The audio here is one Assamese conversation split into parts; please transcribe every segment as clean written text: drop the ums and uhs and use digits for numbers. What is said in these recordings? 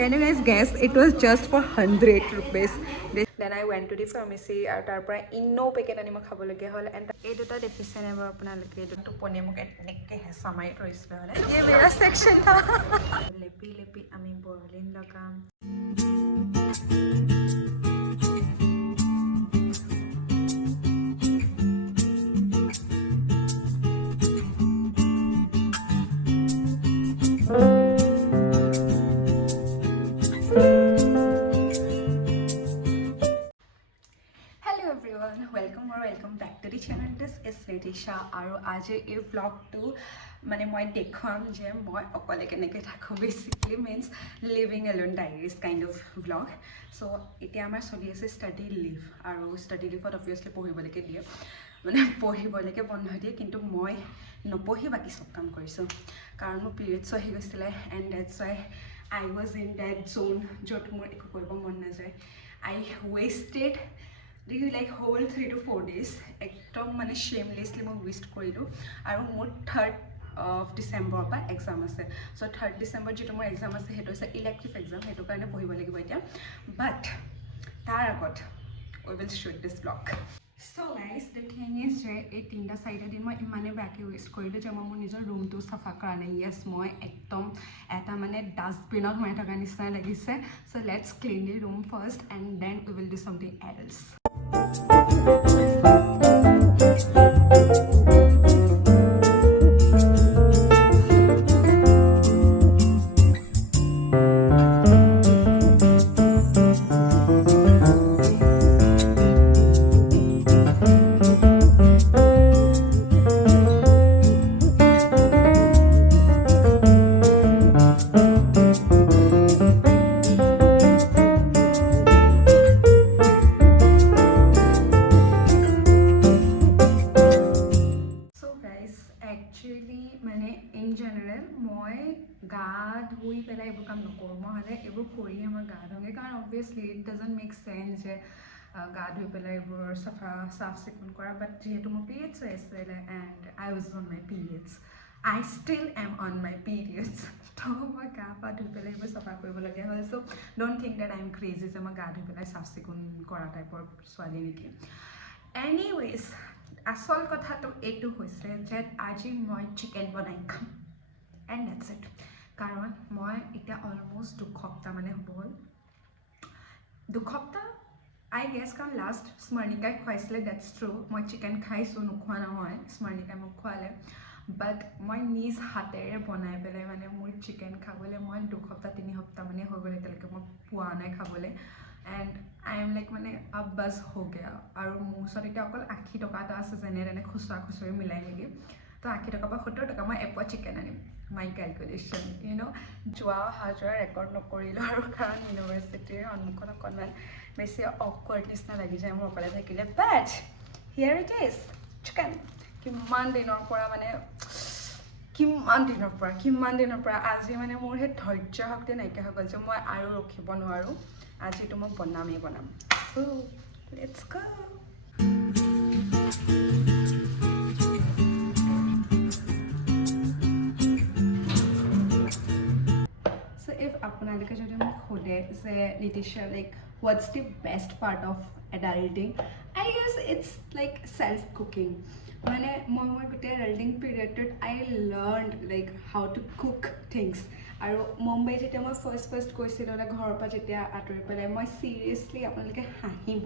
Can you guys guess? It was just for 100 rupees. Then I went to the pharmacy আৰু তাৰ পৰা ইনো পেকেট আনি মই খাবলগীয়া হ'ল এণ্ড এই দুটা দেখিছেনে বাৰু আপোনালোকে এইটো টোপনিয়ে মোক এনেকৈ হেঁচা মাৰি ধৰিছিলে মানে এই মেৰা ছেকশ্যন লেপি লেপি আমি বৰলিন লগাম welcome back to the channel. This is Ritisha আৰু আজি এই vlogটো মানে মই দেখাম যে মই অকলে কেনেকৈ থাকোঁ basically means living alone diaries kind of vlog. So এতিয়া আমাৰ চলি আছে study leave আৰু study leaveত obviously পঢ়িবলৈকে দিয়ে মানে পঢ়িবলৈকে বন্ধ দিয়ে কিন্তু মই নপঢ়ি বাকী চব কাম কৰিছোঁ কাৰণ মোৰ পিৰিয়ডছ আহি গৈছিলে and that's why I was in that zone য'ত মোৰ একো কৰিব মন নাযায়. I wasted really like whole 3 to 4 days একদম মানে shamelessly মই waste কৰিলোঁ আৰু মোৰ 3rd of December পৰা এক্সাম আছে so 3rd December যিটো মোৰ এক্সাম আছে সেইটো হৈছে ইলেক্টিভ এক্সাম সেইটো কাৰণে পঢ়িব লাগিব এতিয়া বাট তাৰ আগত we will shoot this vlog. So guys the thing is যে এই তিনিটা চাৰিটা দিন মই ইমানে বেয়াকৈ ৱেষ্ট কৰিলোঁ যে মই মোৰ নিজৰ ৰুমটো চাফা কৰা নাই য়েছ মই একদম এটা মানে ডাষ্টবিনত সোমাই থকা নিচিনা লাগিছে so let's clean the room first and then we will do something else. Obviously it doesn't make sense যে গা ধুই পেলাই এইবোৰ চাফ চিকুণ কৰা বাট যিহেতু মোৰ পিৰিয়ডছ হৈ আছিলে and I was on my periods I still am on my periods তো মই গা পা ধুই পেলাই এইবোৰ চাফা কৰিবলগীয়া হয় so' don't think that I am crazy যে মই গা ধুই পেলাই চাফ চিকুণ কৰা টাইপৰ ছোৱালী নেকি এনিৱেজ আচল কথাটো এইটো হৈছে যে আজি মই চিকেন বনাই খাম এণ্ড ডেটছ ইট কাৰণ মই এতিয়া অলমষ্ট 2 সপ্তাহ মানে হ'ব হ'ল 2 সপ্তাহ আই গেছ কাৰণ লাষ্ট স্মৰণিকাই খুৱাইছিলে ডেটছ ট্ৰু মই চিকেন খাইছোঁ নোখোৱা নহয় স্মৰণিকাই মোক খুৱালে বাট মই নিজ হাতেৰে বনাই পেলাই মানে মোৰ চিকেন খাবলৈ মই 2 সপ্তাহ 3 সপ্তাহ মানে হৈ গ'ল এতিয়ালৈকে মই পোৱা নাই খাবলৈ এণ্ড আই এম লাইক মানে আব বাছ হৈ গয়া আৰু মোৰ ওচৰত এতিয়া অকল 80 টকা এটা আছে যেনে তেনে খুচুৰা খুচৰি মিলাই মেলি তো 80 টকা বা 70 টকা মই এপত চিকেন আনিম মাই কেলকুলেশ্যন যোৱা অহা যোৱা ৰেকৰ্ড নকৰিলোঁ আৰু কাৰণ ইউনিভাৰ্চিটিৰ সন্মুখত অকণমান বেছি অকৱাৰ্ড নিচিনা লাগি যায় মোৰ অকলে থাকিলে বাট হিয়াৰ ইট ইজ চিকেন কিমান দিনৰ পৰা আজি মানে মোৰ সেই ধৈৰ্য শক্তি নাইকিয়া হৈ গ'ল যে মই আৰু ৰখিব নোৱাৰোঁ আজিতো মই বনাম so let's go. আপোনালোকে যদি মোক সোধে যে Nitisha like what's the best part of adulting I guess it's like self cooking মানে মই গোটেই এডাল্টিং পিৰিয়ডটোত I learn like how to cook things আৰু মুম্বাই যেতিয়া মই ফাৰ্ষ্ট গৈছিলোঁ ঘৰৰ পৰা যেতিয়া আঁতৰি পেলাই মই চিৰিয়াছলি আপোনালোকে হাঁহিব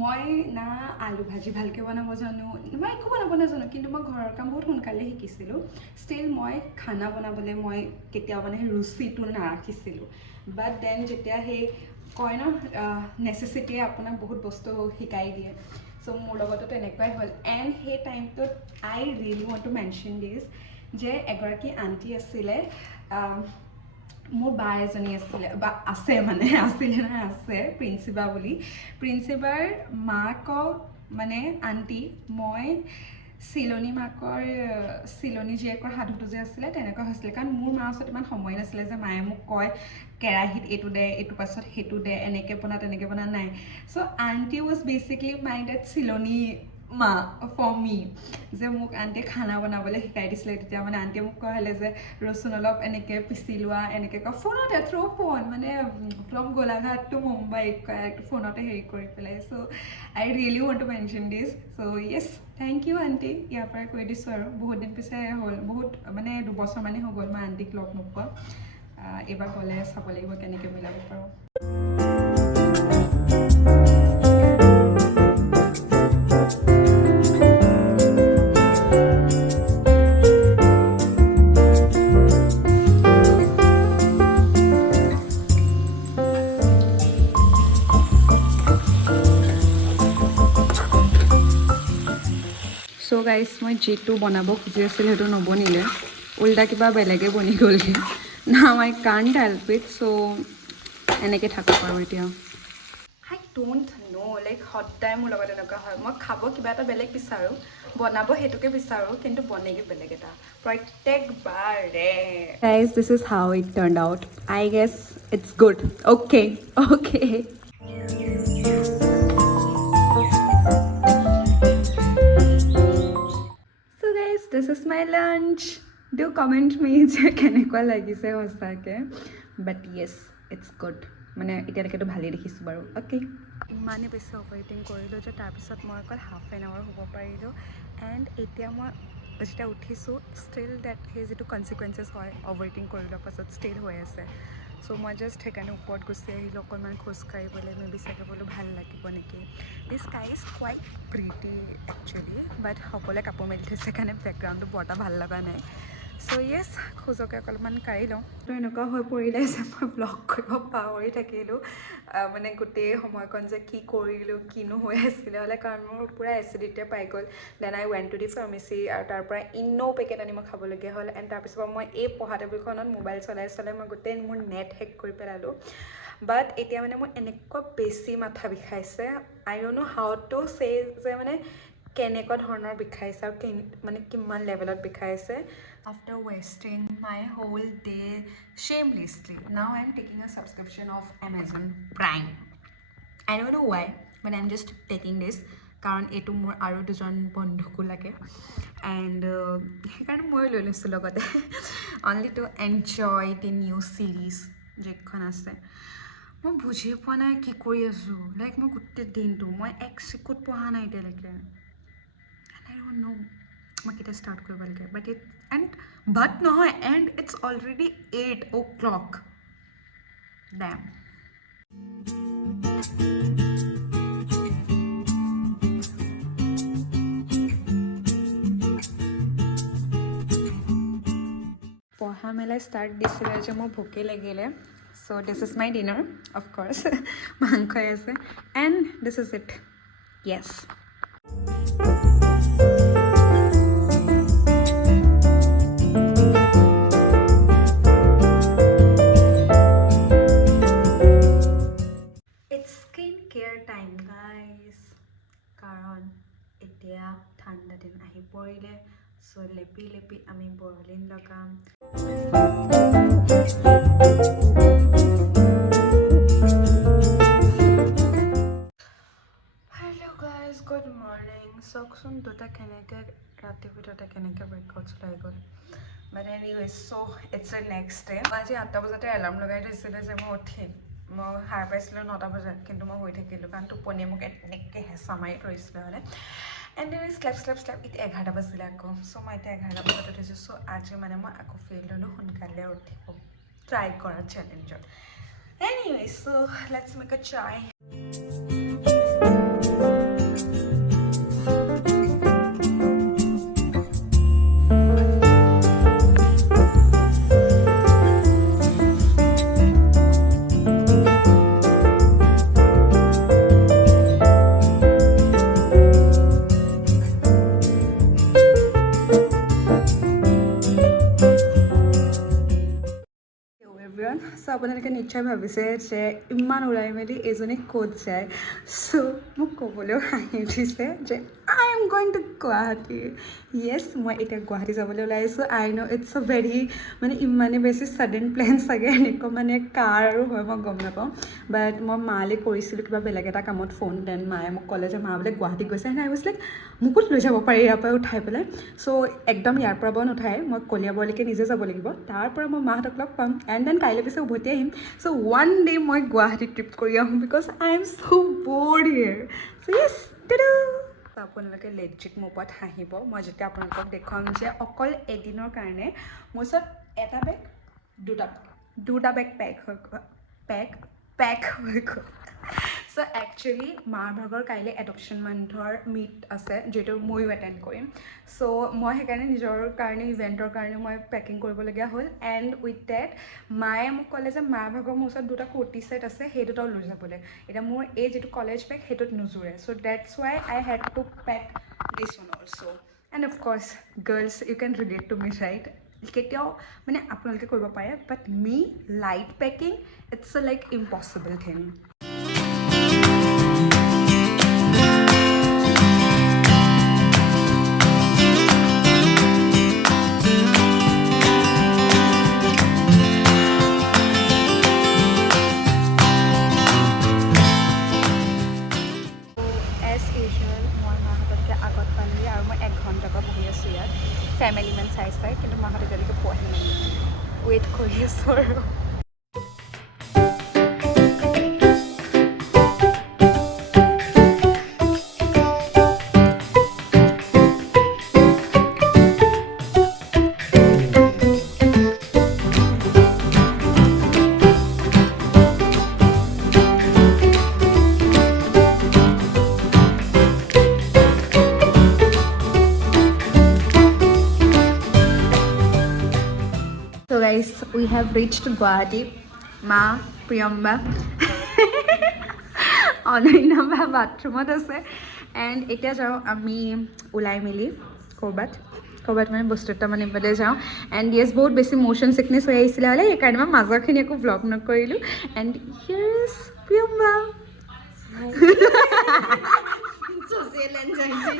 মই না আলু ভাজি ভালকৈ বনাব জানো মই একো বনাব নাজানো কিন্তু মই ঘৰৰ কাম বহুত সোনকালে শিকিছিলোঁ ষ্টিল মই খানা বনাবলৈ মই কেতিয়াও মানে ৰুচিটো নাৰাখিছিলোঁ বাট দেন যেতিয়া সেই কয় ন নেচেচিটিয়ে আপোনাক বহুত বস্তু শিকাই দিয়ে চ' মোৰ লগতো তেনেকুৱাই হ'ল এণ্ড সেই টাইমটোত আই ৰিয়েলি ৱান্ট টু মেনশ্যন দিছ যে এগৰাকী আণ্টি আছিলে মোৰ বা এজনী আছিলে বা আছে মানে আছিলে নহয় আছে প্ৰিন্সিপা বুলি প্ৰিন্সিপাৰ মাকক মানে আণ্টি মই চিলনী মাকৰ চিলনী জীয়েকৰ সাধুটো যে আছিলে তেনেকুৱা হৈছিলে কাৰণ মোৰ মাৰ ওচৰত ইমান সময় নাছিলে যে মায়ে মোক কয় কেৰাহীত এইটো দে এইটো পাছত সেইটো দে এনেকৈ বনা তেনেকৈ বনা নাই so' aunty was basically my date চিলনী মা ফৰ মি যে মোক আণ্টিয়ে খানা বনাবলৈ শিকাই দিছিলে তেতিয়া মানে আণ্টিয়ে মোক ক'লে যে ৰচুন অলপ এনেকৈ পিচি লোৱা এনেকৈ কয় ফোনতে থ্ৰু ফোন মানে ফ্ৰম গোলাঘাট টু মুম্বাই ফোনতে হেৰি কৰি পেলাই so' I really want to mention this so' yes thank you aunty ইয়াৰ পৰাই কৈ দিছোঁ আৰু বহুত দিন পিছে হ'ল বহুত মানে 2 বছৰমানেই হৈ গ'ল মই আণ্টিক লগ নোপোৱা এইবাৰ গ'লে চাব লাগিব কেনেকৈ মিলাব পাৰোঁ চ' গাইজ মই যিটো বনাব খুজি আছিলোঁ সেইটো নবনিলে উল্টা কিবা বেলেগে বনি গ'লগৈ now I can't help it চ' এনেকৈ থাকক আৰু এতিয়া আই ডোণ্ট ন' লাইক সদায় মোৰ লগত এনেকুৱা হয় মই খাব কিবা এটা বেলেগ বিচাৰোঁ বনাব সেইটোকে বিচাৰোঁ কিন্তু বনেগৈ বেলেগ এটা প্ৰত্যেকবাৰে guys this is how it turn out I guess it's good okay okay This is my lunch. Do comment me যে কেনেকুৱা লাগিছে সঁচাকৈ বাট য়েছ ইটছ গুড মানে এতিয়ালৈকেতো ভালেই দেখিছোঁ বাৰু অ'কে ইমানেই বেছি অভাৰইটিং কৰিলোঁ যে তাৰপিছত মই অকল হাফ এন আৱাৰ শুব পাৰিলোঁ এণ্ড এতিয়া মই যেতিয়া উঠিছোঁ ষ্টিল ডেট সেই যিটো কনচিকুৱেঞ্চেছ হয় অভাৰইটিং কৰি লোৱাৰ পাছত ষ্টিল হৈ আছে চ' মই জাষ্ট সেইকাৰণে ওপৰত গুচি আহিলোঁ অকণমান খোজকাঢ়িবলৈ মে বি চাগে বোলো ভাল লাগিব নেকি this sky is quite pretty actually but সকলোৱে কাপোৰ মেলি থৈছে কাৰণে বেকগ্ৰাউণ্ডটো বৰ এটা ভাল লগা নাই চ' য়েছ খোজকে অলপমান কাঢ়ি লওঁ তো এনেকুৱা হৈ পৰিলে যে মই ব্লগ কৰিব পাহৰি থাকিলোঁ মানে গোটেই সময়কণ যে কি কৰিলোঁ কিনো হৈ আছিলে হ'লে কাৰণ মোৰ পূৰা এচিডিটিয়ে পাই গ'ল then I went to the pharmacy আৰু তাৰ পৰা ইনো পেকেট আনি মই খাবলগীয়া হ'ল এণ্ড তাৰপিছত মই এই পঢ়া টেবুলখনত মোবাইল চলাই মই গোটেই মোৰ নেট হেক কৰি পেলালোঁ বাট এতিয়া মানে মোৰ এনেকুৱা বেছি মাথা বিষাইছে আই ডোণ্ট ন' হাউ টু চে যে মানে কেনেকুৱা ধৰণৰ বিষাইছে আৰু মানে কিমান লেভেলত বিষাইছে after wasting my whole day shamelessly now I am taking a subscription of Amazon Prime I don't know' why but I am just taking this কাৰণ এইটো মোৰ আৰু দুজন বন্ধুকো লাগে এণ্ড সেইকাৰণে মই লৈ লৈছোঁ লগতে only to enjoy the new series যিখন আছে মই বুজি পোৱা নাই কি কৰি আছোঁ লাইক মই গোটেই দিনটো মই এক চিকুট পঢ়া নাই এতিয়ালৈকে মই কেতিয়া ষ্টাৰ্ট কৰিব লাগে বাট নহয় and it's already 8 o'clock dam পঢ়া মেলা ষ্টাৰ্ট দিছিলে যে মোৰ ভোকে লাগিলে so' this is my dinner of course মাংসই আছে and this is it yes it's skin care time guys কাৰণ এতিয়া ঠাণ্ডা দিন আহি পৰিলে চ' লেপি লেপি আমি বৰলিন লগাম হেল্ল' গাইজ গুড মৰ্ণিং চাওকচোন দুটা কেনেকৈ ৰাতিৰ ভিতৰতে কেনেকৈ ব্ৰেকআউটছ ওলাই গ'ল but anyways so' it's a next day মই আজি 8টা বজাতে এলাৰ্ম লগাই থৈছিলোঁ যে মই উঠিম মই সাৰ পাইছিলোঁ 9টা বজাত কিন্তু মই শুই থাকিলোঁ কাৰণ টোপনিয়ে মোক এনেকৈ হেঁচা মাৰি ধৰিছিলে মানে এণ্ড দেন শ্লেপ এতিয়া 11টা বাজিলে আকৌ চ' মই এতিয়া 11টা বজাত উঠিছোঁ চ' আজি মানে মই আকৌ ফিল হ'লোঁ সোনকালে উঠিব ট্ৰাই কৰা চেলেঞ্জত anyways so' let's make a চাই চ' আপোনালোকে নিশ্চয় ভাবিছে যে ইমান ওলাই মেলি এজনী ক'ত যায় চ' মোক ক'বলৈও হাঁহি উঠিছে যে I am going to Guwahati. Yes, মই এতিয়া গুৱাহাটী যাবলৈ ওলাইছোঁ. I know it's a very মানে ইমানে বেছি ছাডেন প্লেন চাগে এনেকুৱা মানে কাৰ আৰু হয় মই গম নাপাওঁ বাট মই মালৈ কৰিছিলোঁ কিবা বেলেগ এটা কামত ফোন দেন মায়ে মোক ক'লে যে মা বোলে গুৱাহাটী গৈছে এণ্ড আই ৱাজ লাইক মোকো লৈ যাব পাৰি ইয়াৰ পৰা উঠাই পেলাই চ' একদম ইয়াৰ পৰা বাৰু নুঠাই মই কলিয়াবৰলৈকে নিজে যাব লাগিব তাৰ পৰা মই মাহঁতক লগ পাম এণ্ড দেন কাইলৈ পিছে উভতি আহিম চ' ওৱান ডে মই গুৱাহাটী ট্ৰিপ কৰি আহোঁ because I am so' bored here so' yes আপোনালোকে লেজিট মোৰ ওপৰত হাঁহিব মই যেতিয়া আপোনালোকক দেখুৱাম যে অকল এদিনৰ কাৰণে মোৰ ওচৰত এটা বেগ দুটা বেগ পেক হৈ গ'ল চ' একচুৱেলি মাৰ ভাগৰ কাইলৈ এডপশ্যন মান্থৰ মিট আছে যিটো ময়ো এটেণ্ড কৰিম চ' মই সেইকাৰণে নিজৰ কাৰণে ইভেণ্টৰ কাৰণে মই পেকিং কৰিবলগীয়া হ'ল এণ্ড উইথ ডেট মায়ে মোক ক'লে যে মাৰ ভাগৰ মোৰ ওচৰত দুটা কুৰ্তি ছেট আছে সেই দুটাও লৈ যাবলৈ এতিয়া মোৰ এই যিটো কলেজ বেগ সেইটোত নোজোৰে so' that's why I had to pack this one also' and of course girls you can relate to me right কেতিয়াও মানে আপোনালোকে কৰিব পাৰে but me light packing it's a like impossible thing family man চাই কিন্তু মাহঁতে এতিয়ালৈকে পোৱাহি নাই ৱেইট কৰি আছোঁ আৰু guys, we have reached Guwahati. Ma, Priyamba, Ananya bathroomত আছে and এতিয়া যাওঁ আমি ওলাই মেলি ক'ৰবাত মানে বস্তু এটা মানে ইফালে যাওঁ এণ্ড য়েছ বহুত বেছি মোশ্যন ছিকনেছ হৈ আহিছিলে হ'লে সেইকাৰণে মই মাজৰখিনি একো ভ্লগ নকৰিলোঁ and here is Priyamba social anxiety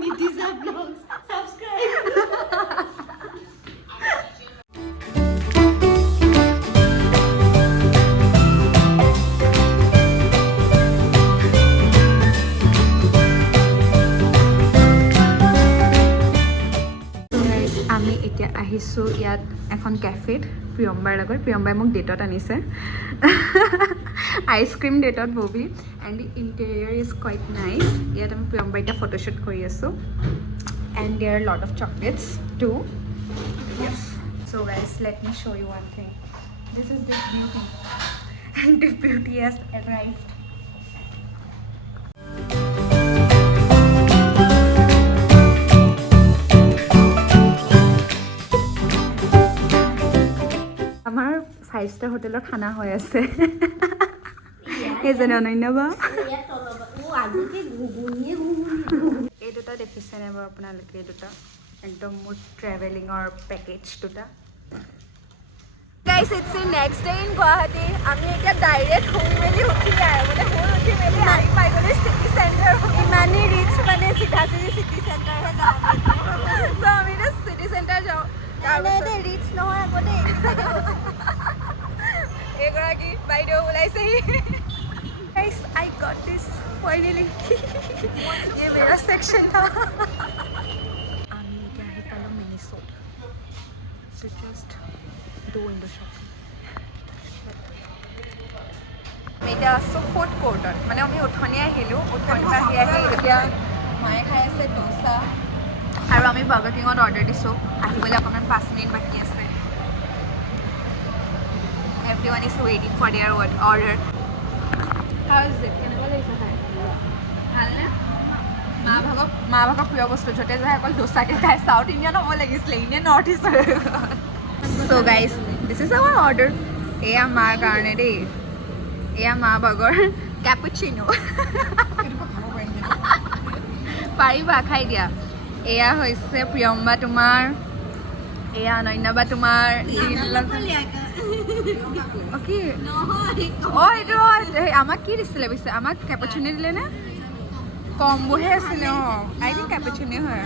Nitisa vlogs subscribe আমি এতিয়া আহিছোঁ ইয়াত এখন কেফেত প্ৰিয়ম্বাৰ লগত প্ৰিয়ম্বাই মোক ডেটত আনিছে আইচক্ৰীম ডেটত Bobby and the interior is quite nice ইয়াত আমি প্ৰিয়ম্বাৰ এতিয়া ফটোশ্বুট কৰি আছোঁ and there are lot of chocolates too yes so' guys let me show' you one thing this is this beauty and this beauty has arrived আমাৰ 5-star হোটেলৰ খানা হৈ আছে সেইজনে অনন্য বা এই দুটা দেখিছেনে বাৰু আপোনালোকে এই দুটা একদম মোৰ ট্ৰেভেলিঙৰ পেকেজ দুটা guys it's next day in Guwahati আমি এতিয়া ডাইৰেক্ট শুই মেলি উঠি আহি পাই গ'লো চিটি চেণ্টাৰ ইমানেই ৰিচ মানে চিধা চিটি চেণ্টাৰহে যাওঁ চ' আমি এতিয়া চিটি চেণ্টাৰ যাওঁ ৰিচ নহয় আগতে এগৰাকী বাইদেউ ওলাইছেহি Guys, I got this finally. ये मेरा section था. আমি এতিয়া আহি পালোঁ মিনিছোট. So just do window shopping. আমি এতিয়া আছোঁ ফুড কোৰ্টত মানে আমি উঠনি আহিলোঁ উঠনি আহি এতিয়া মায়ে খাই আছে ডোচা আৰু আমি বাৰ্গাৰ কিঙত অৰ্ডাৰ দিছোঁ আহিবলৈ অকণমান 5 মিনিট বাকী আছে everyone is waiting for their order how is it কেনেকুৱা লাগিছে খাই ভালনে মা ভাগৰ প্ৰিয় বস্তু য'তে যায় অকল ডোচাকে খাই চাউথ ইণ্ডিয়ান হ'ব লাগিছিলে ইনে north east so' guys this is our order এয়া মাৰ কাৰণে দেই এয়া মা ভাগৰ কেপুচিনো পাৰিবা খাই দিয়া এয়া হৈছে প্ৰিয়ম্বা তোমাৰ এয়া অনন্য বা তোমাৰ অ'কে অঁ এইটো আমাক কি দিছিলে পিছে আমাক কেপুচিনো দিলে নে কম্বোহে আছিলে অঁ আই থিংক কেপুচিনো হয়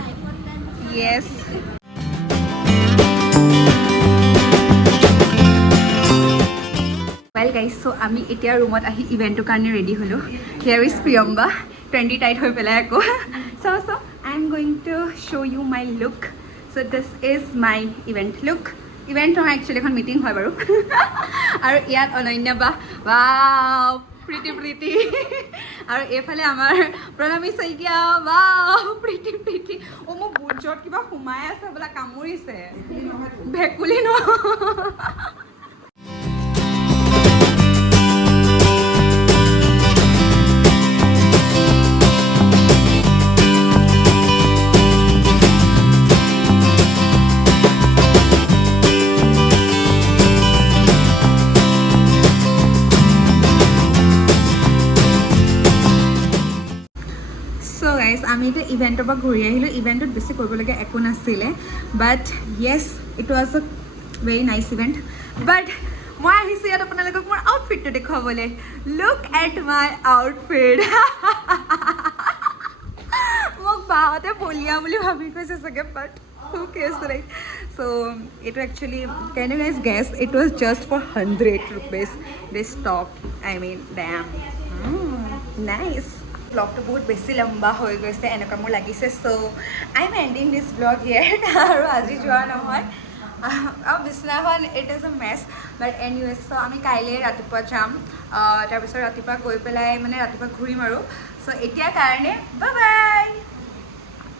য়েছ ৱেল গাইজ চ' আমি এতিয়া ৰুমত আহি ইভেণ্টটোৰ কাৰণে ৰেডি হ'লোঁ here is Priyamba trendy tight হৈ পেলাই আকৌ so' I am going to show' you my look so' this is my event look event নহয় একচুৱেলি এখন মিটিং হয় বাৰু আৰু ইয়াত অনন্যা বা প্ৰীতি আৰু এইফালে আমাৰ প্ৰণামী শইকীয়া বা প্ৰীতি অ' মোক বুটজত কিবা সোমাই আছে বোলা কামুৰিছে ভেকুলি ন আমি এতিয়া ইভেণ্টৰ পৰা ঘূৰি আহিলোঁ ইভেণ্টত বেছি কৰিবলগীয়া একো নাছিলে but yes it was a very nice event but মই আহিছোঁ ইয়াত আপোনালোকক মোৰ আউটফিটটো দেখুৱাবলৈ লুক এট মাই আউটফিট মোক বাহঁতে বলিয়া বুলি ভাবি কৈছে চাগে বাট হু কেয়াৰ্ছ ৰাইট চ' এইটো actually can you guys guess it was just for 100 rupees this top I mean damn nice ব্লগটো বহুত বেছি লম্বা হৈ গৈছে এনেকুৱা মোৰ লাগিছে so' I am ending this blog here আৰু আজি যোৱা নহয় আৰু বিছনাখন it is a mess but anyways so' আমি কাইলৈ ৰাতিপুৱা যাম তাৰপিছত ৰাতিপুৱা গৈ পেলাই মানে ৰাতিপুৱা ঘূৰিম আৰু চ' এতিয়াৰ কাৰণে বাই বাই